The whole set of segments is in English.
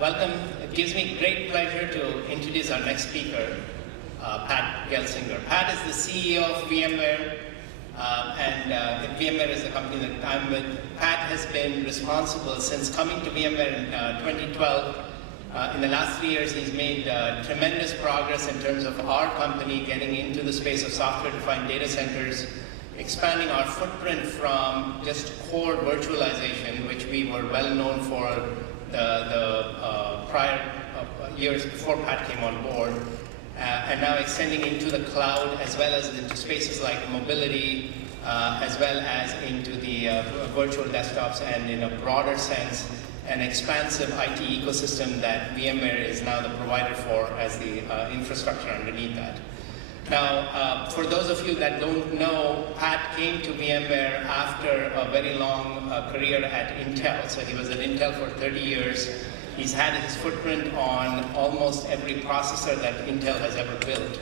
Welcome. It gives me great pleasure to introduce our next speaker, Pat Gelsinger. Pat is the CEO of VMware, and VMware is the company that I'm with. Pat has been responsible since coming to VMware in 2012. In the last 3 years, he's made tremendous progress in terms of our company getting into the space of software-defined data centers, expanding our footprint from just core virtualization, which we were well known for the prior years before Pat came on board, and now extending into the cloud as well as into spaces like mobility, as well as into the virtual desktops, and in a broader sense, an expansive IT ecosystem that VMware is now the provider for as the infrastructure underneath that. Now, for those of you that don't know, Pat came to VMware after a very long career at Intel. So he was at Intel for 30 years. He's had his footprint on almost every processor that Intel has ever built.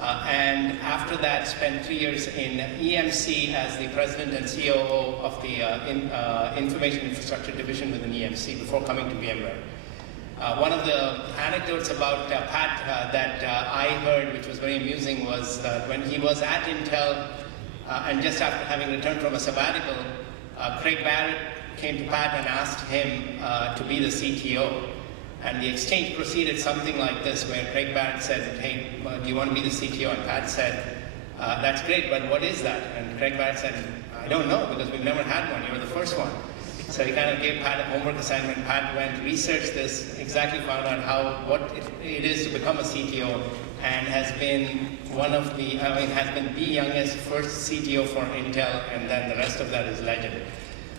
And after that, spent 3 years in EMC as the president and COO of the Information Infrastructure Division within EMC before coming to VMware. One of the anecdotes about Pat that I heard, which was very amusing, was that when he was at Intel, and just after having returned from a sabbatical, Craig Barrett came to Pat and asked him to be the CTO. And the exchange proceeded something like this, where Craig Barrett said, "Hey, do you want to be the CTO?" And Pat said, "That's great, but what is that?" And Craig Barrett said, "I don't know, because we've never had one. You're the first one." So he kind of gave Pat a homework assignment. Pat went, researched this, exactly found out what it is to become a CTO, and has been has been the youngest first CTO for Intel, and then the rest of that is legend.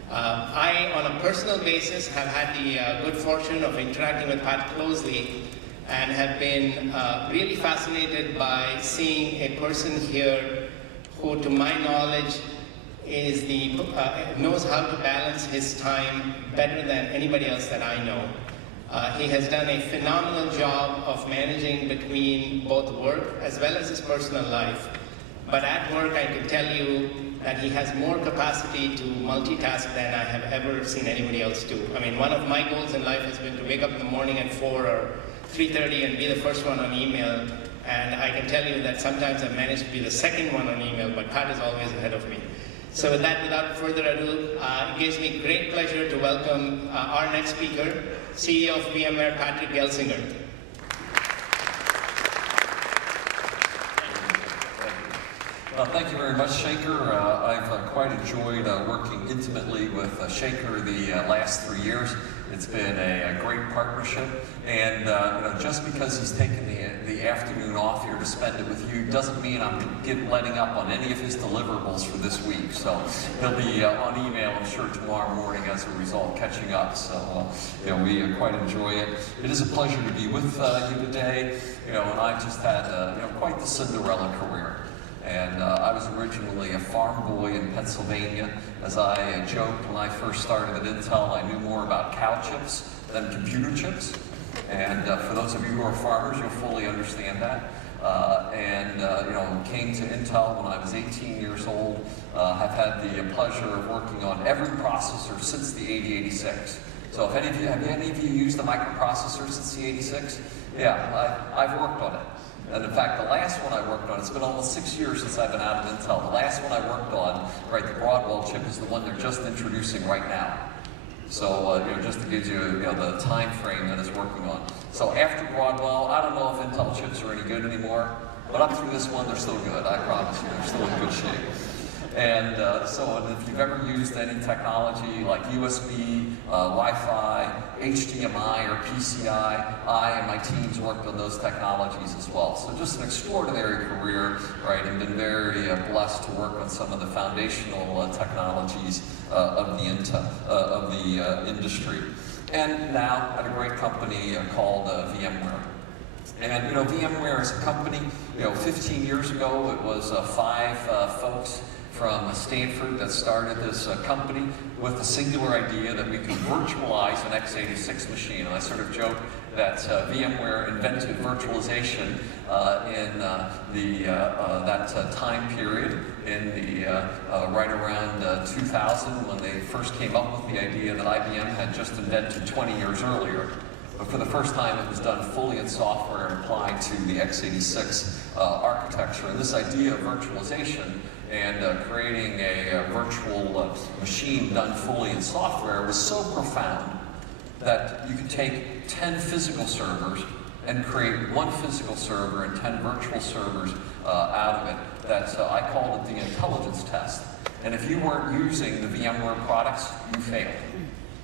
I, on a personal basis, have had the good fortune of interacting with Pat closely, and have been really fascinated by seeing a person here who, to my knowledge, is knows how to balance his time better than anybody else that I know. He has done a phenomenal job of managing between both work as well as his personal life. But at work, I can tell you that he has more capacity to multitask than I have ever seen anybody else do. I mean, one of my goals in life has been to wake up in the morning at 4 or 3:30 and be the first one on email. And I can tell you that sometimes I've managed to be the second one on email, but Pat is always ahead of me. So with that, without further ado, it gives me great pleasure to welcome our next speaker, CEO of VMware, Patrick Gelsinger. Thank you very much, Shaker. I've quite enjoyed working intimately with Shaker the last 3 years. It's been a great partnership, and just because he's taken the afternoon off here to spend it with you doesn't mean I'm letting up on any of his deliverables for this week. So he'll be on email, I'm sure, tomorrow morning as a result, catching up. So we quite enjoy it. It is a pleasure to be with you today. And I've just had quite the Cinderella career. And I was originally a farm boy in Pennsylvania. As I joked when I first started at Intel, I knew more about cow chips than computer chips. And for those of you who are farmers, you'll fully understand that. Came to Intel when I was 18 years old. Have had the pleasure of working on every processor since the 8086. So if have any of you used a microprocessor since the 86? Yeah, I've worked on it. And in fact, the last one I worked on, it's been almost 6 years since I've been out of Intel. The last one I worked on, the Broadwell chip, is the one they're just introducing right now. So, just to give you, the time frame that it's working on. So after Broadwell, I don't know if Intel chips are any good anymore, but up through this one, they're still good. I promise you, they're still in good shape. And so if you've ever used any technology like USB, Wi-Fi, HDMI, or PCI, I and my teams worked on those technologies as well. So just an extraordinary career, and been very blessed to work on some of the foundational technologies of the industry. And now at a great company called VMware. And VMware is a company, 15 years ago it was 5 folks from Stanford that started this company with the singular idea that we could virtualize an x86 machine. And I sort of joke that VMware invented virtualization in that time period in the right around 2000, when they first came up with the idea that IBM had just invented 20 years earlier. But for the first time, it was done fully in software and applied to the x86 architecture. And this idea of virtualization and creating a virtual machine done fully in software was so profound that you could take 10 physical servers and create one physical server and 10 virtual servers out of it. That I called it the intelligence test. And if you weren't using the VMware products, you failed.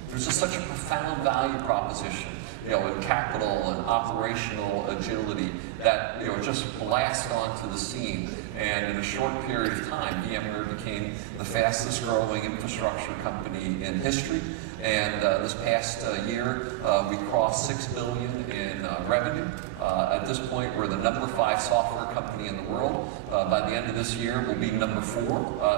There's just such a profound value proposition, in capital and operational agility that, just blasted onto the scene. And in a short period of time, VMware became the fastest growing infrastructure company in history. And this past year, we crossed $6 billion in revenue. At this point, we're the number 5 software company in the world. By the end of this year, we'll be number 4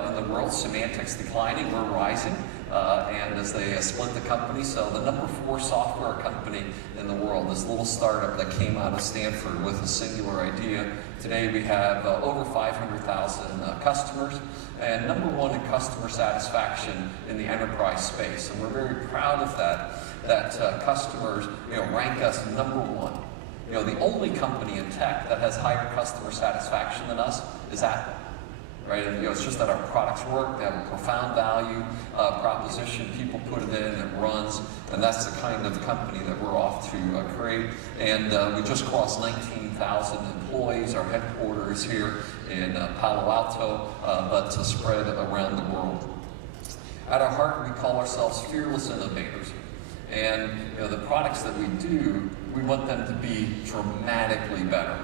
in the world. Symantec's declining, we're rising. And as they split the company, so the number 4 software company in the world, this little startup that came out of Stanford with a singular idea. Today we have over 500,000 customers, and number 1 in customer satisfaction in the enterprise space. And we're very proud of that customers rank us number 1. The only company in tech that has higher customer satisfaction than us is Apple. Right? And, it's just that our products work, they have a profound value proposition, people put it in, it runs, and that's the kind of company that we're off to create. And we just crossed 19,000 employees, our headquarters here in Palo Alto, but spread around the world. At our heart, we call ourselves fearless innovators. And the products that we do, we want them to be dramatically better.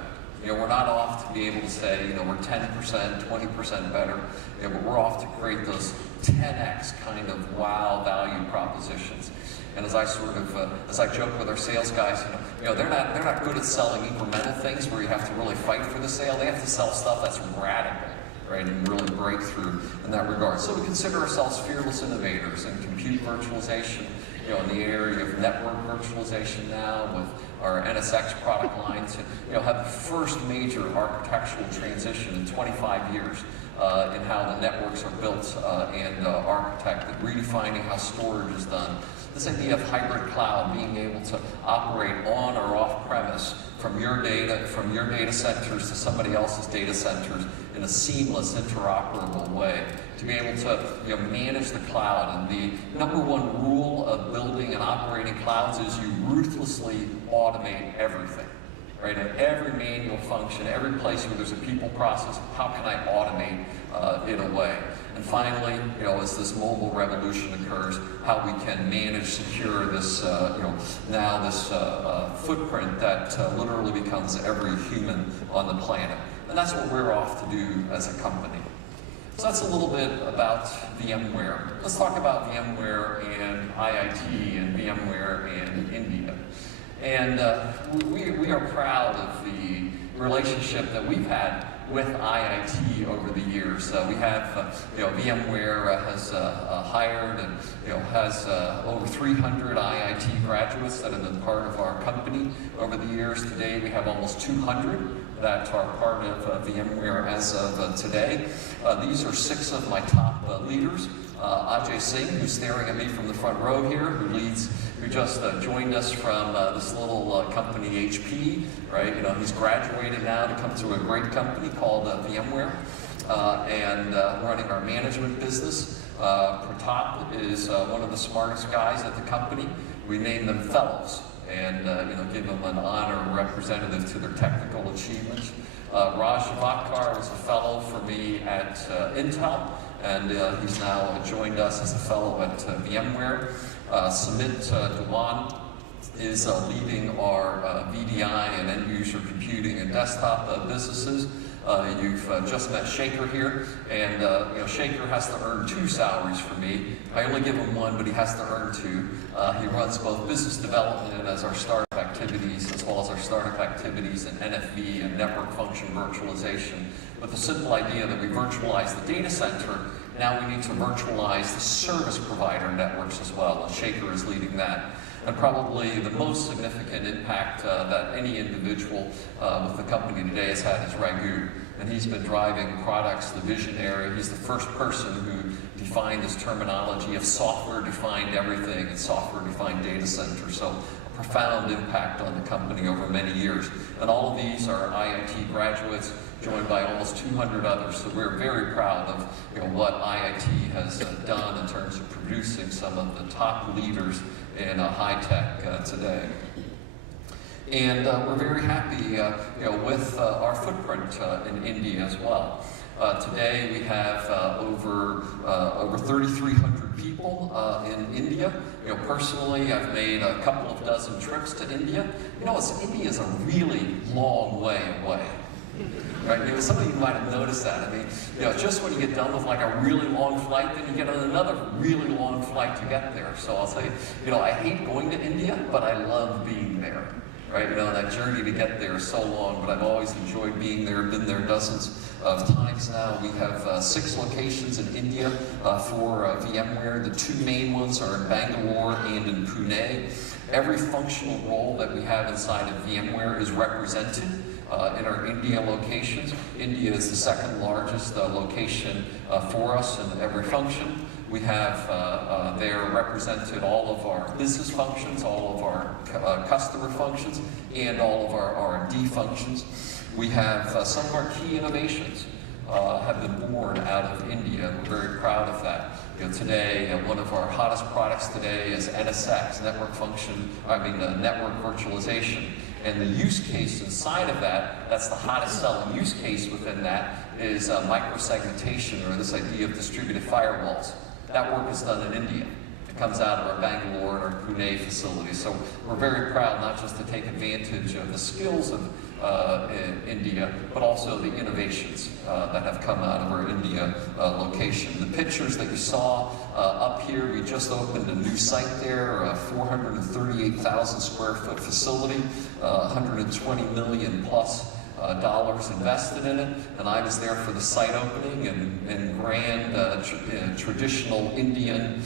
We're not off to be able to say, we're 10%, 20% better, but we're off to create those 10x kind of wow value propositions. And as I joke with our sales guys, they're not good at selling incremental things where you have to really fight for the sale. They have to sell stuff that's radical, right, and really breakthrough in that regard. So we consider ourselves fearless innovators in compute virtualization, in the area of network virtualization now with our NSX product line to have the first major architectural transition in 25 years in how the networks are built and architected, redefining how storage is done. This idea of hybrid cloud, being able to operate on or off premise from your data centers to somebody else's data centers in a seamless, interoperable way. To be able to manage the cloud. And the number 1 rule of building and operating clouds is you ruthlessly automate everything. Right? And every manual function, every place where there's a people process, how can I automate it away? And finally, as this mobile revolution occurs, how we can manage, secure this, now this footprint that literally becomes every human on the planet. And that's what we're off to do as a company. So that's a little bit about VMware. Let's talk about VMware and IIT and VMware and India. And we are proud of the relationship that we've had with IIT over the years. We have, VMware has hired and has over 300 IIT graduates that have been part of our company over the years. Today we have almost 200 that are part of VMware as of today. These are 6 of my top leaders. Ajay Singh, who's staring at me from the front row here, who just joined us from this little company HP, right? He's graduated now to come to a great company called VMware, and running our management business. Pratap is one of the smartest guys at the company. We name them fellows, and give them an honor representative to their technical achievements. Raj Javadkar was a fellow for me at Intel, and he's now joined us as a fellow at VMware. Sumit Dewan is leading our VDI and end-user computing and desktop businesses. You've just met Shaker here, and Shaker has to earn 2 salaries for me. I only give him 1, but he has to earn 2. He runs both business development as our startup activities, as well as our startup activities in NFV and network function virtualization. With the simple idea that we virtualize the data center, now we need to virtualize the service provider networks as well, and Shaker is leading that. And probably the most significant impact that any individual with the company today has had is Raghu. And he's been driving products, the visionary. He's the first person who defined this terminology of software-defined everything and software-defined data center. So a profound impact on the company over many years. And all of these are IIT graduates, joined by almost 200 others. So we're very proud of what IIT has done in terms of producing some of the top leaders in high tech today. And we're very happy with our footprint in India as well. Today we have over 3,300 people in India. Personally, I've made a couple of dozen trips to India. India is a really long way away. Right? Some of you might have noticed that. I mean, just when you get done with like a really long flight, then you get on another really long flight to get there. So I'll say, I hate going to India, but I love being there. Right? That journey to get there is so long, but I've always enjoyed being there, been there dozens of times now. We have 6 locations in India for VMware. The 2 main ones are in Bangalore and in Pune. Every functional role that we have inside of VMware is represented in our India locations. India is the 2nd largest location for us in every function. We have there represented all of our business functions, all of our customer functions, and all of our R&D functions. We have some of our key innovations have been born out of India, and we're very proud of that. Today, one of our hottest products today is NSX, network virtualization. And the use case inside of that's the hottest selling use case within that, is microsegmentation, or this idea of distributed firewalls. That work is done in India. It comes out of our Bangalore and our Pune facilities. So we're very proud not just to take advantage of the skills of India, but also the innovations that have come out of our India location. The pictures that you saw up here, we just opened a new site there, a 438,000 square foot facility, 120 million plus dollars invested in it, and I was there for the site opening in grand traditional Indian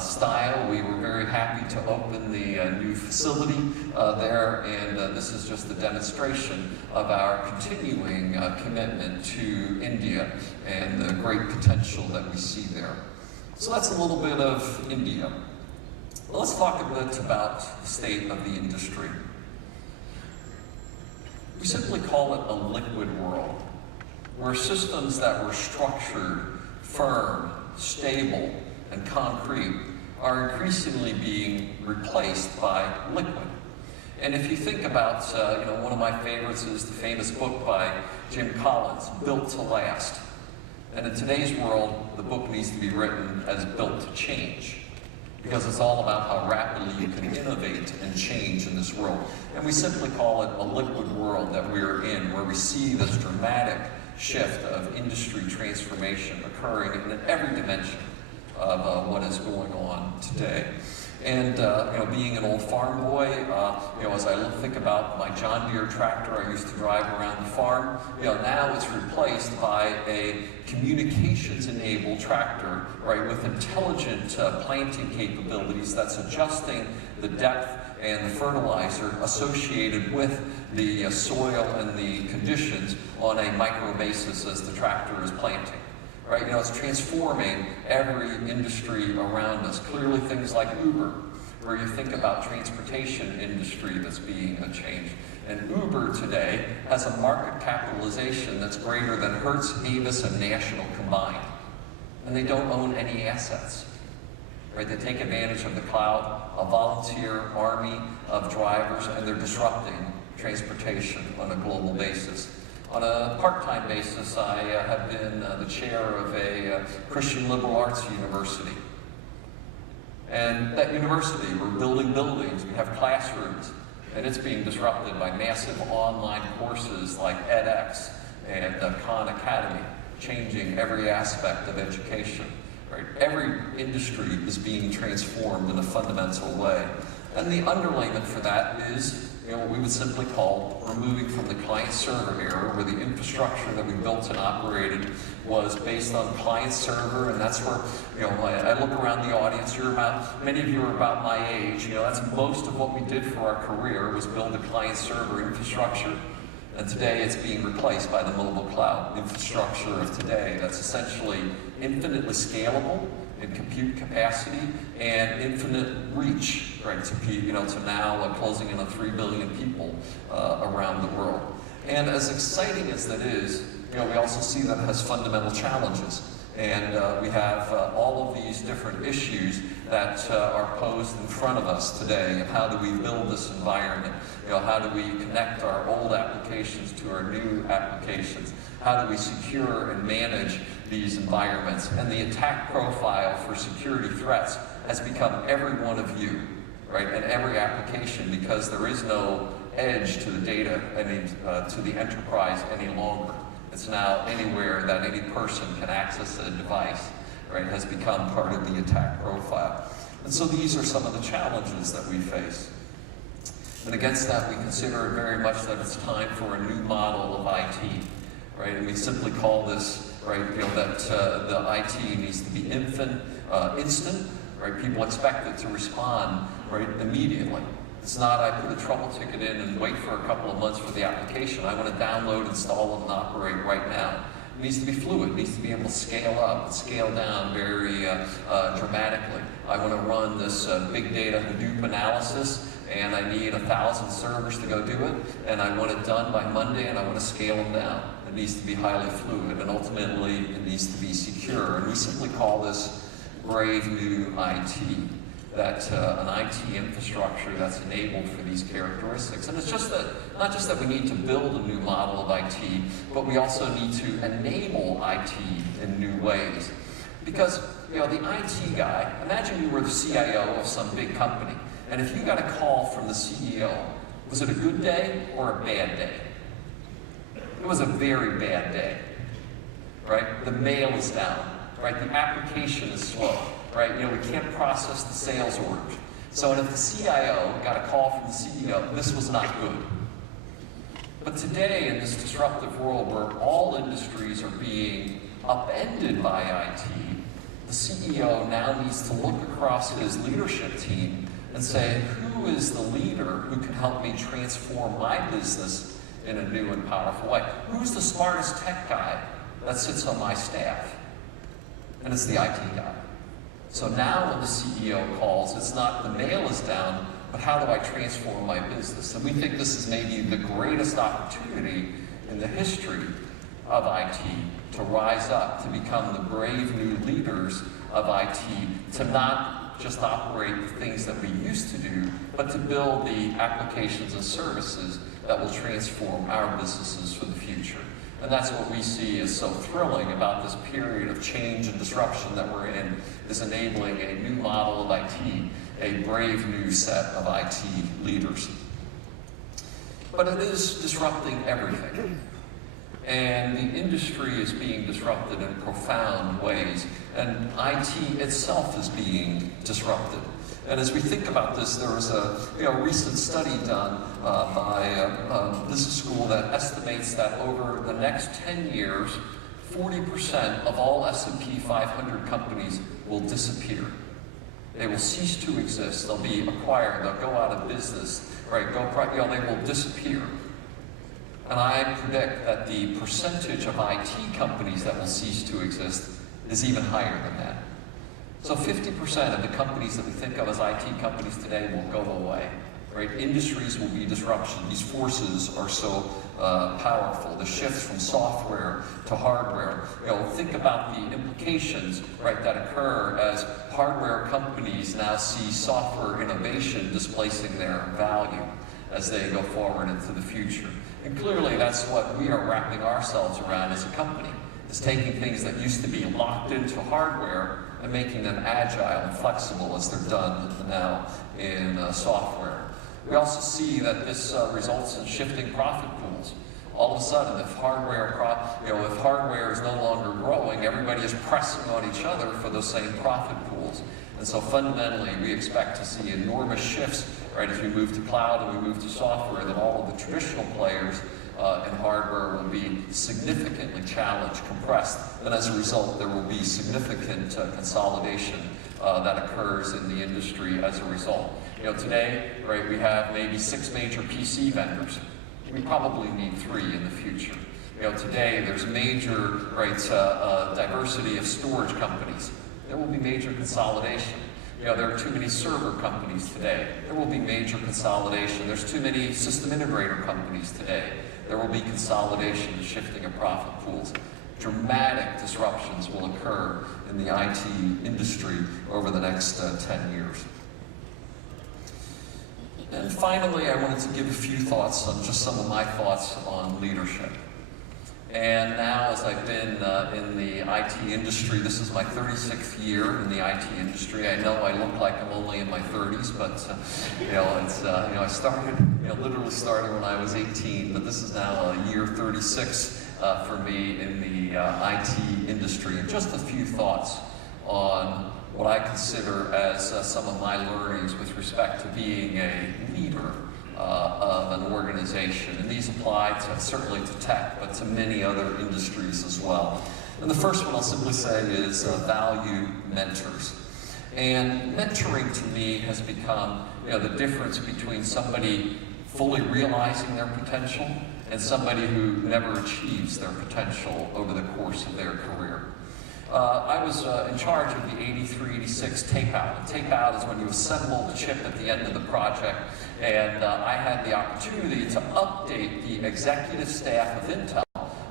style. We were very happy to open the new facility there, and this is just a demonstration of our continuing commitment to India and the great potential that we see there. So that's a little bit of India. Well, let's talk a bit about the state of the industry. We simply call it a liquid world, where systems that were structured, firm, stable, and concrete are increasingly being replaced by liquid. And if you think about, one of my favorites is the famous book by Jim Collins, Built to Last. And in today's world, the book needs to be written as Built to Change, because it's all about how rapidly you can innovate and change in this world. And we simply call it a liquid world that we're in, where we see this dramatic shift of industry transformation occurring in every dimension of what is going on today. And being an old farm boy, as I think about my John Deere tractor I used to drive around the farm, now it's replaced by a communications-enabled tractor, right, with intelligent planting capabilities that's adjusting the depth and the fertilizer associated with the soil and the conditions on a micro basis as the tractor is planting. Right? It's transforming every industry around us. Clearly things like Uber, where you think about transportation industry that's being changed. And Uber today has a market capitalization that's greater than Hertz, Avis, and National combined. And they don't own any assets. Right? They take advantage of the cloud, a volunteer army of drivers, and they're disrupting transportation on a global basis. On a part-time basis, I have been the chair of a Christian liberal arts university. And that university, we're building buildings, we have classrooms, and it's being disrupted by massive online courses like edX and Khan Academy, changing every aspect of education. Right? Every industry is being transformed in a fundamental way. And the underlayment for that is, what we would simply call removing from the client-server era, where the infrastructure that we built and operated was based on client-server, and that's where, I look around the audience, many of you are about my age, that's most of what we did for our career was build a client-server infrastructure. And today it's being replaced by the mobile cloud infrastructure of today that's essentially infinitely scalable in compute capacity and infinite reach, right, to now closing in on 3 billion people around the world. And as exciting as that is, we also see that it has fundamental challenges. And we have all of these different issues that are posed in front of us today. And how do we build this environment? How do we connect our old applications to our new applications? How do we secure and manage these environments? And the attack profile for security threats has become every one of you, right? And every application, because there is no edge to the data, to the enterprise any longer. It's now anywhere that any person can access a device, right, has become part of the attack profile. And so these are some of the challenges that we face. And against that, we consider it very much that it's time for a new model of IT, right? And we simply call this, right, that the IT needs to be instant, right? People expect it to respond, right, immediately. It's not I put a trouble ticket in and wait for a couple of months for the application. I want to download, install it, and operate right now. It needs to be fluid. It needs to be able to scale up and scale down very dramatically. I want to run this big data Hadoop analysis, and I need 1,000 servers to go do it, and I want it done by Monday, and I want to scale them down. It needs to be highly fluid, and ultimately it needs to be secure. And we simply call this brave new IT. That an IT infrastructure that's enabled for these characteristics. And it's just that, not just that we need to build a new model of IT, but we also need to enable IT in new ways. Because, the IT guy, imagine you were the CIO of some big company, and if you got a call from the CEO, was it a good day or a bad day? It was a very bad day, right? The mail is down, right? The application is slow. Right? We can't process the sales orders. So if the CIO got a call from the CEO, this was not good. But today, in this disruptive world where all industries are being upended by IT, the CEO now needs to look across his leadership team and say, who is the leader who can help me transform my business in a new and powerful way? Who's the smartest tech guy that sits on my staff? And it's the IT guy. So now when the CEO calls, it's not the mail is down, but how do I transform my business? And we think this is maybe the greatest opportunity in the history of IT to rise up, to become the brave new leaders of IT, to not just operate the things that we used to do, but to build the applications and services that will transform our businesses for the future. And that's what we see as so thrilling about this period of change and disruption that we're in, is enabling a new model of IT, a brave new set of IT leaders. But it is disrupting everything. And the industry is being disrupted in profound ways, and IT itself is being disrupted. And as we think about this, there was a recent study done by a business school that estimates that over the next 10 years, 40% of all S&P 500 companies will disappear. They will cease to exist. They'll be acquired. They'll go out of business. Right? They will disappear. And I predict that the percentage of IT companies that will cease to exist is even higher than that. So 50% of the companies that we think of as IT companies today will go away. Right? Industries will be disruption. These forces are so powerful. The shift from software to hardware. Think about the implications, right, that occur as hardware companies now see software innovation displacing their value as they go forward into the future. And clearly that's what we are wrapping ourselves around as a company, is taking things that used to be locked into hardware and making them agile and flexible as they're done now in software. We also see that this results in shifting profit pools. all of a sudden, if hardware is no longer growing, everybody is pressing on each other for those same profit pools. And so fundamentally, we expect to see enormous shifts, right, as we move to cloud and we move to software, that all of the traditional players in hardware will be significantly challenged, compressed, and as a result, there will be significant consolidation that occurs in the industry as a result. Today, right, we have maybe 6 major PC vendors. We probably need 3 in the future. Today there's major, right, diversity of storage companies. There will be major consolidation. There are too many server companies today. There will be major consolidation. There's too many system integrator companies today. There will be consolidation and shifting of profit pools. Dramatic disruptions will occur in the IT industry over the next 10 years. And finally, I wanted to give a few thoughts on just some of my thoughts on leadership. And now, as I've been in the IT industry, this is my 36th year in the IT industry. I know I look like I'm only in my 30s, but I started, literally started when I was 18. But this is now year 36 for me in the IT industry. And just a few thoughts on what I consider as some of my learnings with respect to being a leader of an organization. And these apply certainly to tech, but to many other industries as well. And the first one I'll simply say is value mentors. And mentoring to me has become the difference between somebody fully realizing their potential and somebody who never achieves their potential over the course of their career. I was in charge of the 8386 tape-out. Tape-out is when you assemble the chip at the end of the project, and I had the opportunity to update the executive staff of Intel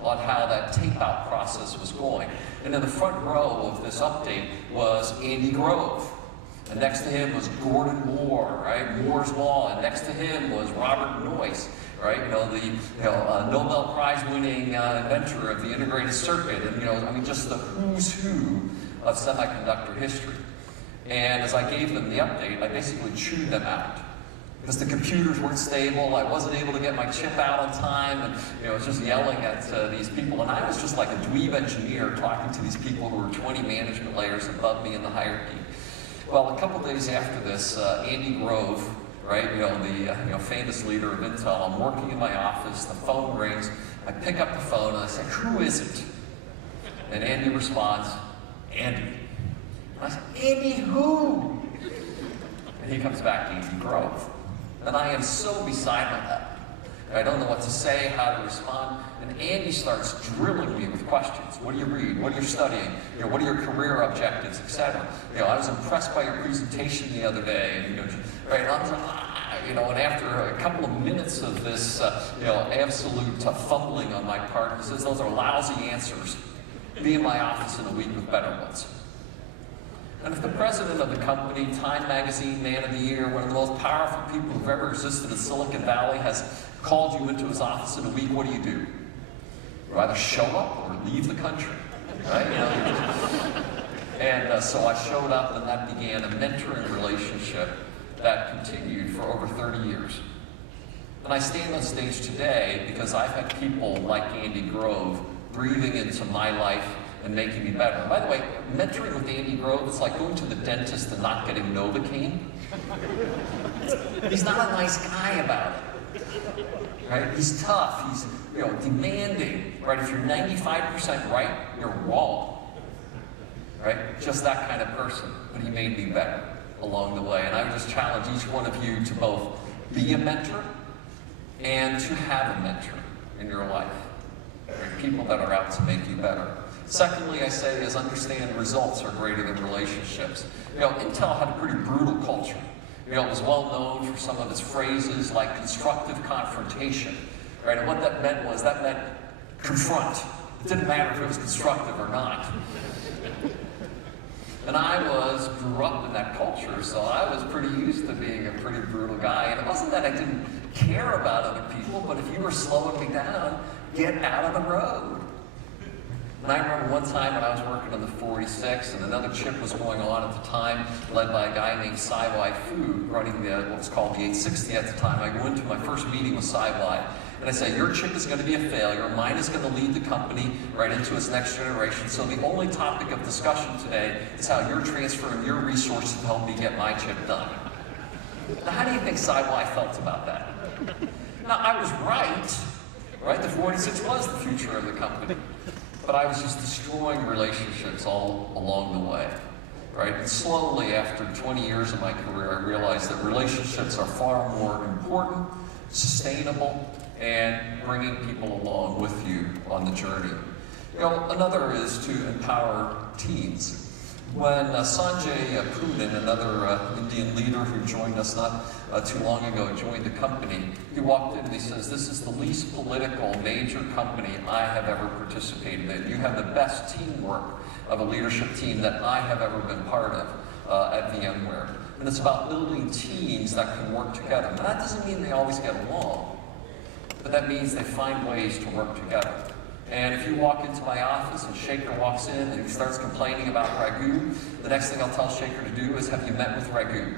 on how that tape-out process was going. And in the front row of this update was Andy Grove. And next to him was Gordon Moore, right? Moore's Law. And next to him was Robert Noyce, right? The Nobel Prize-winning inventor of the integrated circuit, and just the who's who of semiconductor history. And as I gave them the update, I basically chewed them out because the computers weren't stable. I wasn't able to get my chip out on time, and I was just yelling at these people. And I was just like a dweeb engineer talking to these people who were 20 management layers above me in the hierarchy. Well, a couple days after this, Andy Grove, right, the famous leader of Intel, I'm working in my office, the phone rings, I pick up the phone and I say, "Who is it?" And Andy responds, "Andy." And I say, "Andy who?" And he comes back, "Andy Grove." And I am so beside my head. I don't know what to say, how to respond. And Andy starts drilling me with questions. What do you read? What are you studying? What are your career objectives, etc. I was impressed by your presentation the other day. And, right? And I was like, and after a couple of minutes of this, absolute fumbling on my part, he says, "Those are lousy answers. Be in my office in a week with better ones." And if the president of the company, Time Magazine Man of the Year, one of the most powerful people who've ever existed in Silicon Valley, has called you into his office in a week, what do? You either show up or leave the country, right? And so I showed up, and that began a mentoring relationship that continued for over 30 years. And I stand on stage today because I've had people like Andy Grove breathing into my life and making me better. And by the way, mentoring with Andy Grove, it's like going to the dentist and not getting Novocaine. He's not a nice guy about it, right? He's tough, he's demanding, right? If you're 95% right, you're wrong, right? Just that kind of person, but he made me better along the way. And I would just challenge each one of you to both be a mentor and to have a mentor in your life, right? People that are out to make you better. Secondly, I say is understand results are greater than relationships. Intel had a pretty brutal culture. It was well known for some of its phrases like constructive confrontation, right? And what that meant confront. It didn't matter if it was constructive or not. And I grew up in that culture, so I was pretty used to being a pretty brutal guy. And it wasn't that I didn't care about other people, but if you were slowing me down, get out of the road. And I remember one time when I was working on the 46 and another chip was going on at the time, led by a guy named Cy Fu, running what was called the 860 at the time. I go into my first meeting with Cy, And I say, your chip is going to be a failure, mine is going to lead the company right into its next generation. So the only topic of discussion today is how you're transferring your resources to help me get my chip done. Now, how do you think Sidewalk felt about that? Now, I was right? The 46 was the future of the company. But I was just destroying relationships all along the way, right? And slowly, after 20 years of my career, I realized that relationships are far more important, sustainable, and bringing people along with you on the journey. Another is to empower teams. When Sanjay Poonen, another Indian leader who joined us not too long ago, joined the company, he walked in and he says, this is the least political major company I have ever participated in. You have the best teamwork of a leadership team that I have ever been part of at VMware. And it's about building teams that can work together. Now, that doesn't mean they always get along, but that means they find ways to work together. And if you walk into my office and Shaker walks in and he starts complaining about Raghu, the next thing I'll tell Shaker to do is, have you met with Raghu?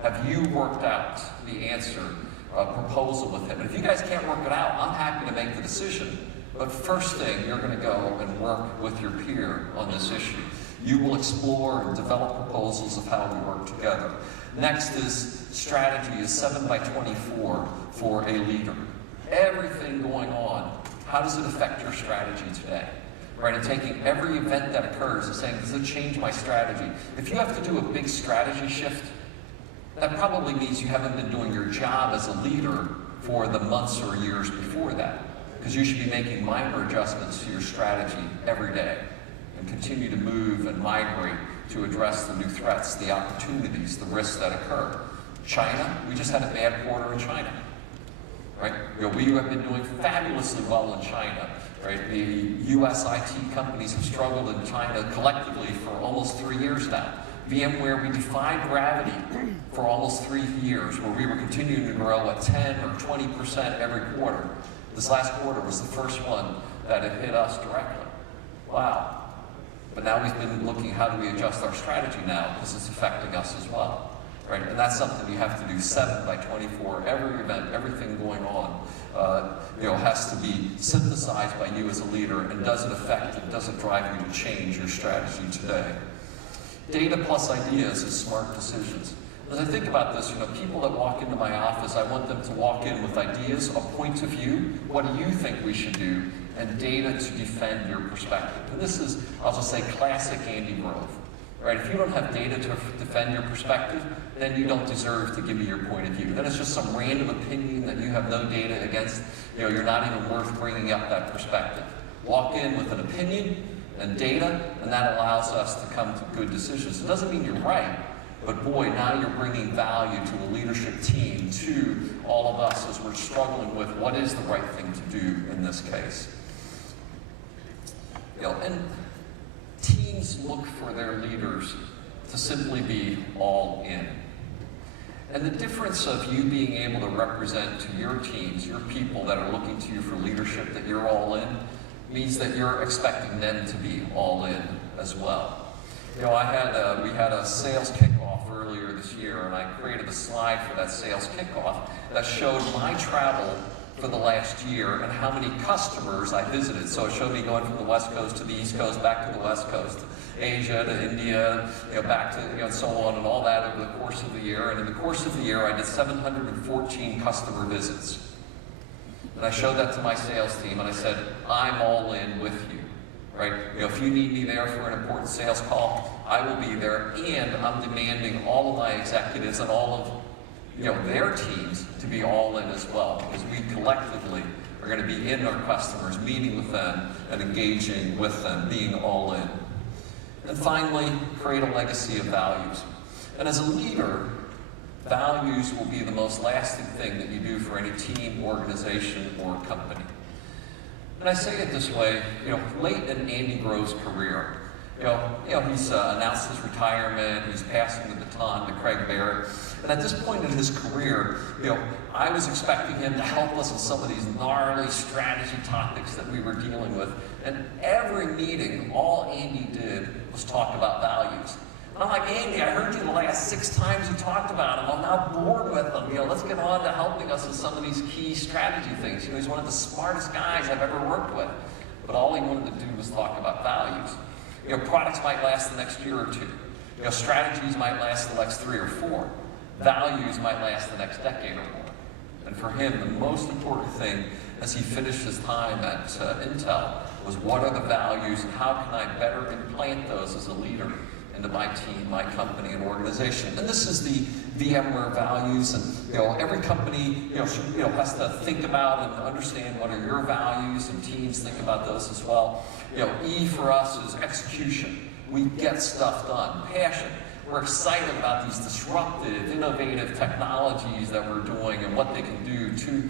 Have you worked out the answer proposal with him? And if you guys can't work it out, I'm happy to make the decision. But first thing, you're going to go and work with your peer on this issue. You will explore and develop proposals of how we work together. Next is strategy is 7 by 24 for a leader. Everything going on, how does it affect your strategy today? Right, and taking every event that occurs and saying, does it change my strategy? If you have to do a big strategy shift, that probably means you haven't been doing your job as a leader for the months or years before that. Because you should be making minor adjustments to your strategy every day and continue to move and migrate to address the new threats, the opportunities, the risks that occur. China, we just had a bad quarter in China. Right? We have been doing fabulously well in China. Right? The US IT companies have struggled in China collectively for almost 3 years now. VMware, we defied gravity for almost 3 years, where we were continuing to grow at 10 or 20% every quarter. This last quarter was the first one that it hit us directly. Wow. But now we've been looking, how do we adjust our strategy now, because it's affecting us as well. Right? And that's something you have to do 7 by 24. Every event, everything going on, has to be synthesized by you as a leader, and does it affect and does it drive you to change your strategy today? Data plus ideas is smart decisions. As I think about this, people that walk into my office, I want them to walk in with ideas, a point of view, what do you think we should do, and data to defend your perspective. And this is, I'll just say, classic Andy Grove. Right? If you don't have data to defend your perspective, then you don't deserve to give me your point of view. Then it's just some random opinion that you have no data against. You're not even worth bringing up that perspective. Walk in with an opinion and data, and that allows us to come to good decisions. It doesn't mean you're right, but boy, now you're bringing value to the leadership team, to all of us as we're struggling with what is the right thing to do in this case. And teams look for their leaders to simply be all in. And the difference of you being able to represent to your teams, your people that are looking to you for leadership, that you're all in, means that you're expecting them to be all in as well. We had a sales kickoff earlier this year, and I created a slide for that sales kickoff that showed my travel for the last year and how many customers I visited. So it showed me going from the West Coast to the East Coast, back to the West Coast, Asia to India, back to, and so on, and all that over the course of the year. And in the course of the year, I did 714 customer visits. And I showed that to my sales team, and I said, I'm all in with you. Right? If you need me there for an important sales call, I will be there, and I'm demanding all of my executives and all of their teams to be all in as well, because we collectively are going to be in our customers, meeting with them and engaging with them, being all in. And finally, create a legacy of values. And as a leader, values will be the most lasting thing that you do for any team, organization, or company. And I say it this way, late in Andy Grove's career, he's announced his retirement, he's passing the baton to Craig Barrett. And at this point in his career, I was expecting him to help us with some of these gnarly strategy topics that we were dealing with. And every meeting, all Andy did was talk about values. And I'm like, Andy, I heard you the last 6 times you talked about him. I'm now bored with him. Let's get on to helping us with some of these key strategy things. He's one of the smartest guys I've ever worked with. But all he wanted to do was talk about values. Products might last the next year or 2. Strategies might last the next 3 or 4. Values might last the next decade or more. And for him, the most important thing as he finished his time at Intel was, what are the values and how can I better implant those as a leader into my team, my company, and organization. And this is the VMware values, and every company has to think about and understand what are your values, and teams think about those as well. E for us is execution. We get stuff done. Passion. We're excited about these disruptive, innovative technologies that we're doing and what they can do to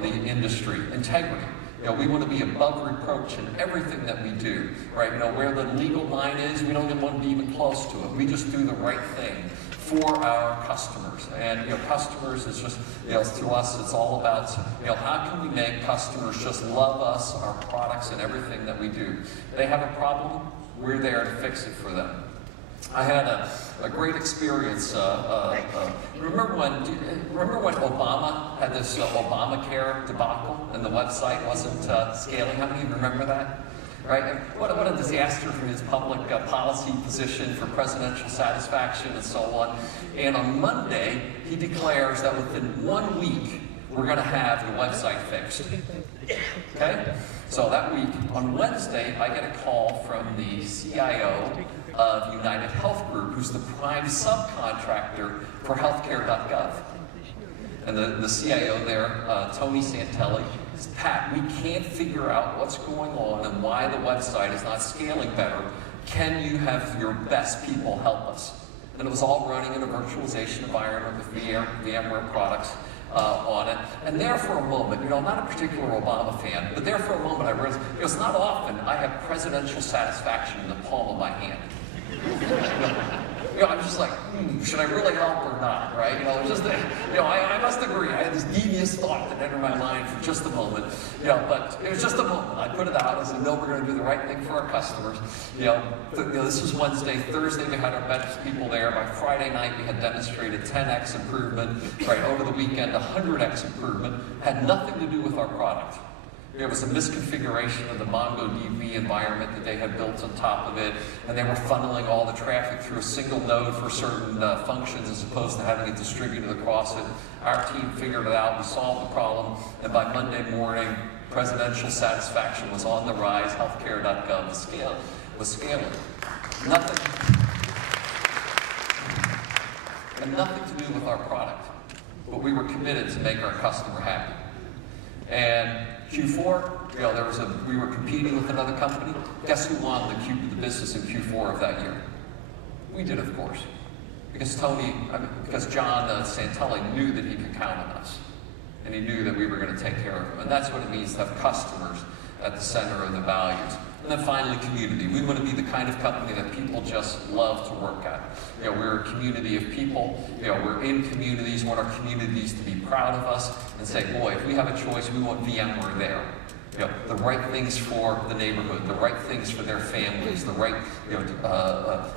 the industry. Integrity. We want to be above reproach in everything that we do, right? Where the legal line is, we don't even want to be even close to it. We just do the right thing for our customers. And customers is just, to us, it's all about, how can we make customers just love us, our products, and everything that we do. They have a problem, we're there to fix it for them. I had a great experience. Remember when Obama had this Obamacare debacle and the website wasn't scaling? How many of you remember that? Right? What a disaster for his public policy position, for presidential satisfaction, and so on. And on Monday, he declares that within 1 week, we're going to have the website fixed. Okay? So that week, on Wednesday, I get a call from the CIO of United Health Group, who's the prime subcontractor for healthcare.gov. And the CIO there, Tony Santelli, says, Pat, we can't figure out what's going on and why the website is not scaling better. Can you have your best people help us? And it was all running in a virtualization environment with VMware products on it. And there for a moment, I'm not a particular Obama fan, but there for a moment I realized, it's not often I have presidential satisfaction in the palm of my hand. I'm just like, should I really help or not, right? I must agree. I had this devious thought that entered my mind for just a moment, but it was just a moment. I put it out. I said, no, we're going to do the right thing for our customers. This was Wednesday. Thursday, we had our best people there. By Friday night, we had demonstrated 10x improvement. Right over the weekend, 100x improvement. Had nothing to do with our product. There was a misconfiguration of the MongoDB environment that they had built on top of it, and they were funneling all the traffic through a single node for certain functions as opposed to having it distributed across it. Our team figured it out, we solved the problem, and by Monday morning, presidential satisfaction was on the rise. Healthcare.gov was scaling. And nothing to do with our product, but we were committed to make our customer happy. And Q4, we were competing with another company. Guess who won the business in Q4 of that year? We did, of course. Because John Santelli knew that he could count on us. And he knew that we were going to take care of him. And that's what it means to have customers at the center of the values. And then finally, community. We want to be the kind of company that people just love to work at. We're a community of people. We're in communities. We want our communities to be proud of us and say, boy, if we have a choice, we want VMware there. The right things for the neighborhood, the right things for their families, the right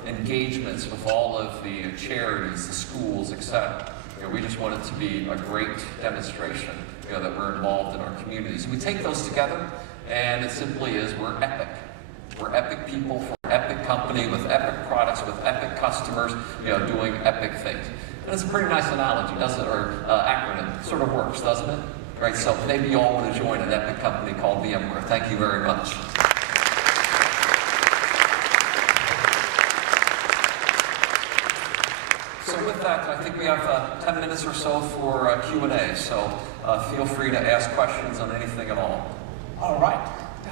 engagements with all of the charities, the schools, etc. We just want it to be a great demonstration that we're involved in our communities. And we take those together, and it simply is, we're epic. We're epic people for an epic company with epic products, with epic customers, doing epic things. And it's a pretty nice analogy, doesn't it? Or acronym. It sort of works, doesn't it? Right, so maybe you all want to join an epic company called VMware. Thank you very much. So with that, I think we have 10 minutes or so for Q&A. So feel free to ask questions on anything at all. All right.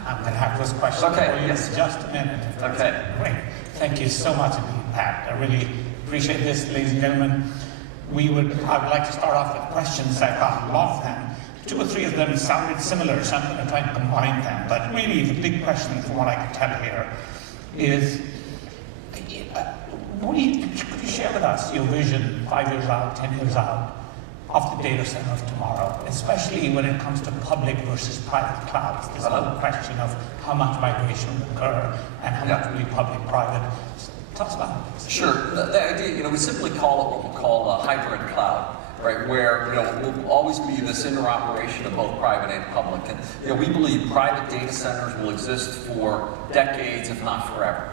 I'm going to have those questions for you in just a minute. Okay. Great. Thank you so much indeed, Pat. I really appreciate this, ladies and gentlemen. I would like to start off with questions. I've got a lot of them. 2 or 3 of them sounded similar, so I'm going to try and combine them. But really, the big question, from what I can tell here, is could you share with us your vision 5 years out, 10 years out, of the data center of tomorrow, especially when it comes to public versus private clouds? This whole question of how much migration will occur and how much will be public-private. Tell us about it. Sure. The idea, we simply call it what we call a hybrid cloud, right? Where, will always be this interoperation of both private and public. And, we believe private data centers will exist for decades, if not forever.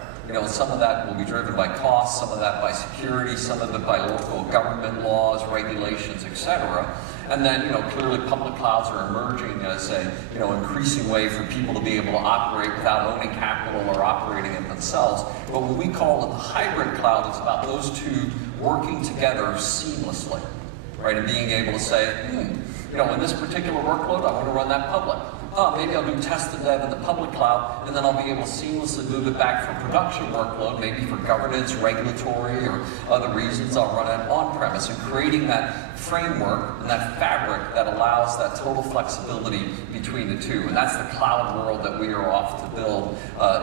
Some of that will be driven by cost, some of that by security, some of it by local government laws, regulations, etc. And then, clearly public clouds are emerging as a, increasing way for people to be able to operate without owning capital or operating it themselves. But when we call it the hybrid cloud, it's about those two working together seamlessly, right? And being able to say, in this particular workload, I want to run that public. Maybe I'll do test and dev in the public cloud, and then I'll be able to seamlessly move it back for production workload, maybe for governance, regulatory, or other reasons. I'll run it on-premise, and creating that framework and that fabric that allows that total flexibility between the two. And that's the cloud world that we are off to build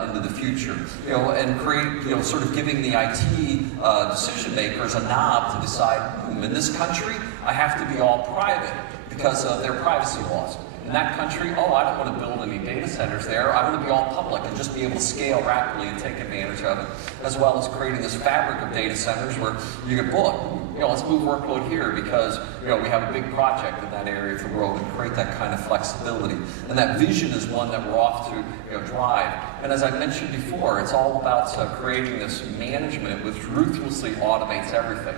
into the future. And create, sort of giving the IT decision makers a knob to decide, in this country, I have to be all private because of their privacy laws. In that country, I don't want to build any data centers there. I want to be all public and just be able to scale rapidly and take advantage of it, as well as creating this fabric of data centers where you get let's move workload here because we have a big project in that area of the world, and create that kind of flexibility. And that vision is one that we're off to drive. And as I mentioned before, it's all about creating this management which ruthlessly automates everything.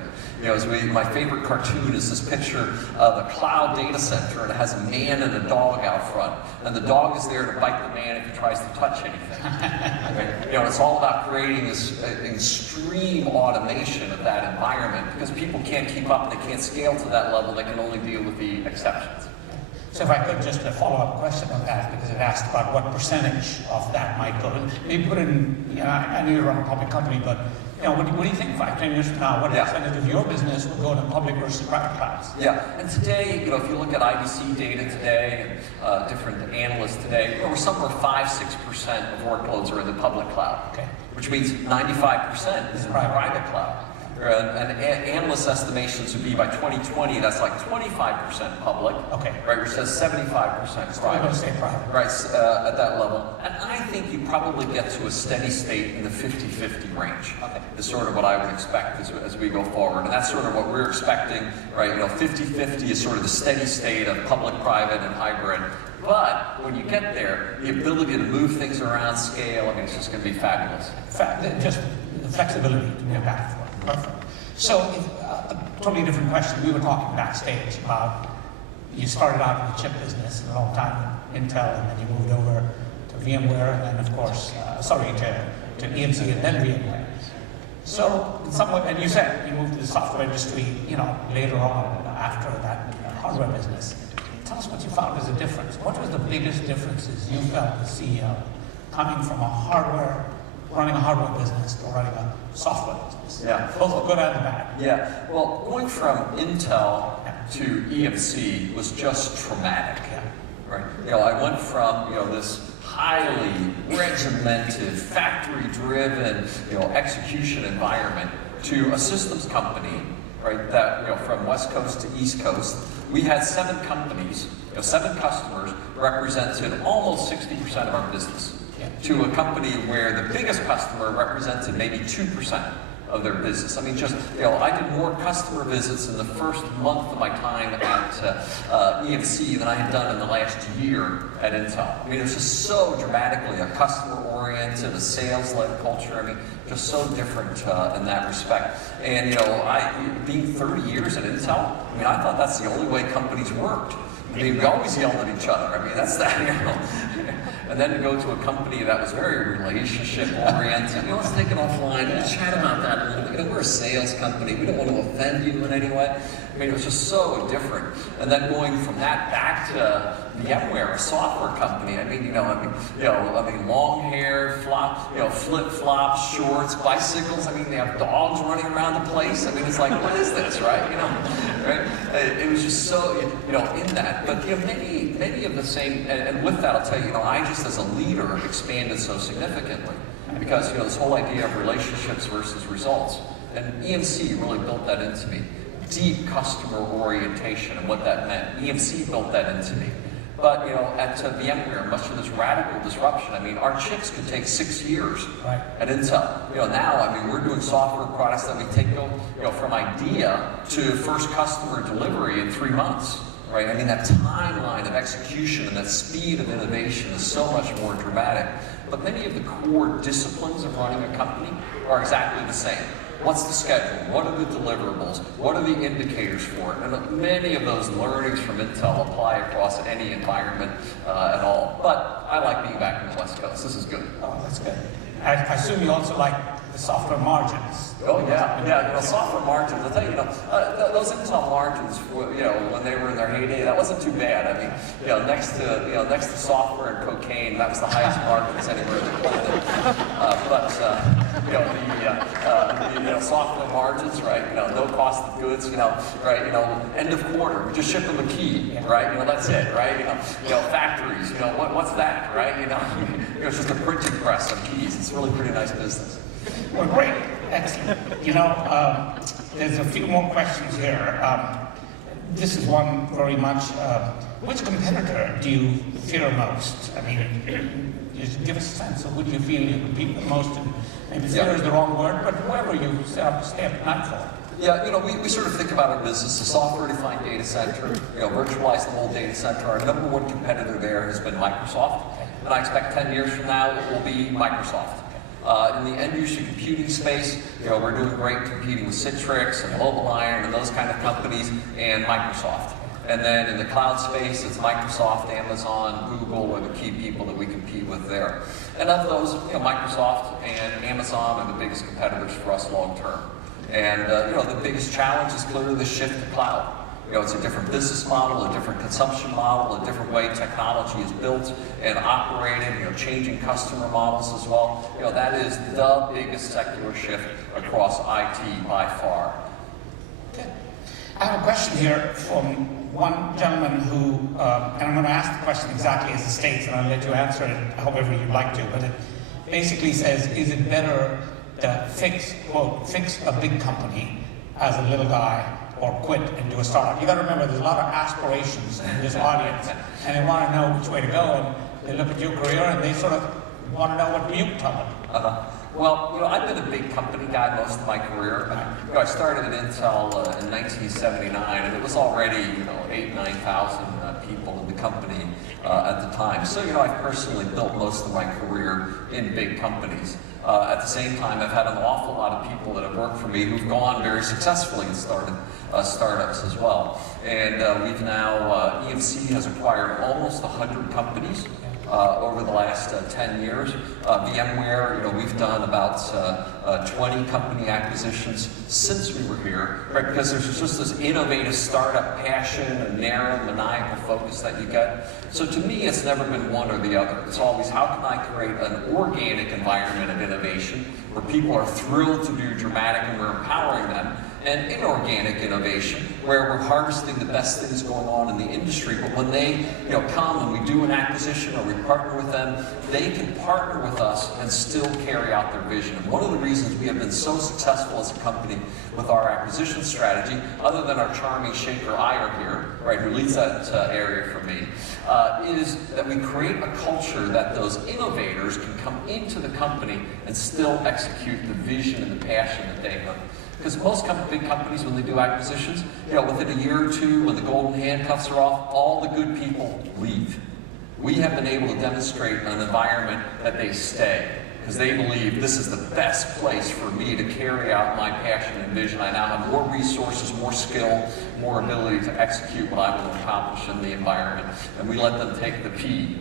My favorite cartoon is this picture of a cloud data center, and it has a man and a dog out front, and the dog is there to bite the man if he tries to touch anything. Right? It's all about creating this extreme automation of that environment, because people can't keep up, they can't scale to that level, they can only deal with the exceptions. So if I could just a follow-up question on that, because it asked about what percentage of that might go in. Maybe put it in, I know you run a public company, but what do you think 5-10 years from now? What percentage of your business will go to public versus private clouds? Yeah, and today, if you look at IDC data today and different analysts today, we're somewhere 5-6% of workloads are in the public cloud, which means 95% is in the private cloud. And analyst estimations would be by 2020, that's like 25% public, right, which says 75% private, right, at that level. And I think you probably get to a steady state in the 50-50 range, is sort of what I would expect as we go forward. And that's sort of what we're expecting, right, 50-50 is sort of the steady state of public, private, and hybrid. But when you get there, the ability to move things around, scale, it's just going to be fabulous. Just the flexibility to move back and forth. Perfect. So, a totally different question. We were talking backstage about you started out in the chip business a long time in Intel, and then you moved over to VMware, and then, of course, to EMC and then VMware. So, in some way, and you said you moved to the software industry, later on after that hardware business. Tell us what you found as a difference. What was the biggest differences you felt as CEO coming from running a hardware business to running a software business? Yeah. Both the good and the bad. Yeah. Well, going from Intel to EMC was just traumatic. Right. I went from this highly regimented, factory-driven, execution environment to a systems company, right? That from West Coast to East Coast, we had 7 companies, 7 customers represented almost 60% of our business. To a company where the biggest customer represented maybe 2% of their business. I did more customer visits in the first month of my time at EMC than I had done in the last year at Intel. It was just so dramatically a customer-oriented, a sales-led culture. Just so different in that respect. And being 30 years at Intel, I thought that's the only way companies worked. We always yelled at each other. That's that, And then to go to a company that was very relationship-oriented. Let's take it offline. Let's chat about that a little bit. We're a sales company. We don't want to offend you in any way. It was just so different. And then going from that back to VMware, a software company. Long hair, flip-flops, shorts, bicycles. They have dogs running around the place. It's like, what is this, right? Right? It was just so, in that. But many of the same. And with that, I'll tell you, I just as a leader expanded so significantly because this whole idea of relationships versus results. And EMC really built that into me. Deep customer orientation and what that meant. EMC built that into me. But at VMware, much of this radical disruption, our chips could take 6 years at Intel. Now, we're doing software products that we take from idea to first customer delivery in 3 months. Right? That timeline of execution and that speed of innovation is so much more dramatic. But many of the core disciplines of running a company are exactly the same. What's the schedule? What are the deliverables? What are the indicators for it? And many of those learnings from Intel apply across any environment at all. But I like being back in the West Coast. This is good. Oh, that's good. I assume you also like the software margins. Oh yeah. Software margins. I'll tell you, those Intel margins, when they were in their heyday, that wasn't too bad. Next to software and cocaine, that was the highest margins anywhere in the planet. The software margins, right? No cost of goods, right? End of quarter, we just ship them a key, right? That's it, right? Factories, what's that, right? It's just a printing press of keys. It's really pretty nice business. Well, great, excellent. There's a few more questions here. This is one very much, which competitor do you fear most? Just give us a sense of who do you feel you compete with most, and maybe fear is the wrong word, but whoever you stay up at night for. Yeah, we sort of think about our business, a software-defined data center, virtualize the whole data center. Our number one competitor there has been Microsoft, and I expect 10 years from now it will be Microsoft. In the end-user computing space, we're doing great competing with Citrix and MobileIron and those kind of companies, and Microsoft. And then in the cloud space, it's Microsoft, Amazon, Google are the key people that we compete with there. And of those, Microsoft and Amazon are the biggest competitors for us long-term. And the biggest challenge is clearly the shift to cloud. It's a different business model, a different consumption model, a different way technology is built and operated, changing customer models as well. That is the biggest secular shift across IT by far. Okay. I have a question here from one gentleman who, and I'm going to ask the question exactly as it states, and I'll let you answer it however you'd like to, but it basically says, is it better to fix a big company as a little guy, or quit and do a startup? You got to remember, there's a lot of aspirations in this audience, and they want to know which way to go, and they look at your career and they sort of want to know what you tell them. Well, I've been a big company guy most of my career. I started at Intel in 1979, and it was already 8,000, 9,000 people in the company at the time. So I personally built most of my career in big companies. At the same time, I've had an awful lot of people that have worked for me who've gone very successfully and started startups as well. And we've now, EMC has acquired almost 100 companies over the last 10 years. VMware, we've done about 20 company acquisitions since we were here, right? Because there's just this innovative startup passion and narrow, maniacal focus that you get. So to me, it's never been one or the other. It's always, how can I create an organic environment of innovation where people are thrilled to do dramatic and we're empowering them, and inorganic innovation, where we're harvesting the best things going on in the industry, but when they come and we do an acquisition or we partner with them, they can partner with us and still carry out their vision. And one of the reasons we have been so successful as a company with our acquisition strategy, other than our charming Shaker Iyer here, right, who leads that area for me, is that we create a culture that those innovators can come into the company and still execute the vision and the passion that they have. Because most big companies, when they do acquisitions, within a year or two, when the golden handcuffs are off, all the good people leave. We have been able to demonstrate an environment that they stay, because they believe this is the best place for me to carry out my passion and vision. I now have more resources, more skill, more ability to execute what I want to accomplish in the environment. And we let them take the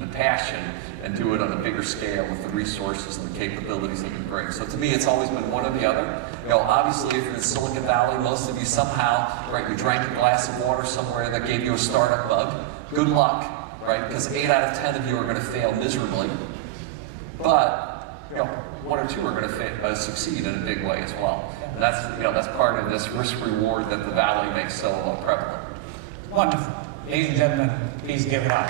passion, and do it on a bigger scale with the resources and the capabilities that we bring. So to me, it's always been one or the other. Obviously, if you're in Silicon Valley, most of you somehow, right, you drank a glass of water somewhere that gave you a startup bug. Good luck, right? Because 8 out of 10 of you are going to fail miserably. But 1 or 2 are going to succeed in a big way as well. And that's part of this risk-reward that the Valley makes so prevalent. Wonderful. Ladies and gentlemen, please give it up.